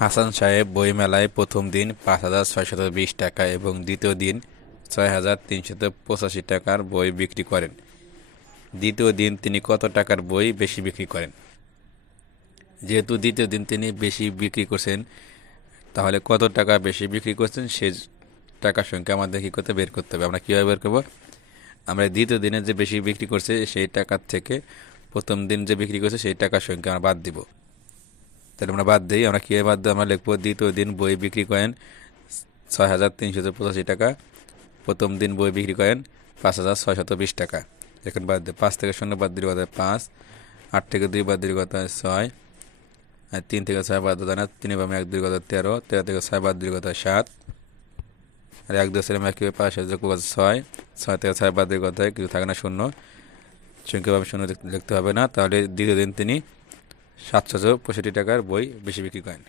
হাসান সাহেব বইমেলায় প্রথম দিন ৫,৬২০ টাকা এবং দ্বিতীয় দিন ৬,৩৮৫ টাকার বই বিক্রি করেন। দ্বিতীয় দিন তিনি কত টাকার বই বেশি বিক্রি করেন? যেহেতু দ্বিতীয় দিন তিনি বেশি বিক্রি করছেন, তাহলে কত টাকা বেশি বিক্রি করছেন সেই টাকার সংখ্যা আমাদের কী করতে বের করতে হবে। আমরা কীভাবে বের করবো? আমরা দ্বিতীয় দিনে যে বেশি বিক্রি করছে সেই টাকার থেকে প্রথম দিন যে বিক্রি করছে সেই টাকার সংখ্যা আমরা বাদ দিব। তাহলে আমরা বাদ দিই। আমরা কীভাবে বাদ দিই? আমরা লিখবো দ্বিতীয় দিন বই বিক্রি করেন ৬,৩৮৫ টাকা, প্রথম দিন বই বিক্রি করেন ৫,৬২০ টাকা। এখন বাদ দিই, ৫ থেকে ০ বাদ দিলে কত হয় ৫, ৮ থেকে ২ বাদ দিলে কত হয় ৬, আর ৩ থেকে ৬ বাদ দেয় না, ৩ বামে ১ ২ কত ১৩, ১৩ থেকে ৬ বাদ দিলে কত হয় ৭, আর ১ ২ ছেলে একইভাবে ৫ যোগ কত ৬, ৬ থেকে ৬ বাদ দিলে কত হয় কিছু থাকে না ০, সংখ্যাভাবে ০ লিখতে হবে না। তাহলে দ্বিতীয় দিন তিনি ৭৬৫ টাকার বই বেশি বিক্রি করেন।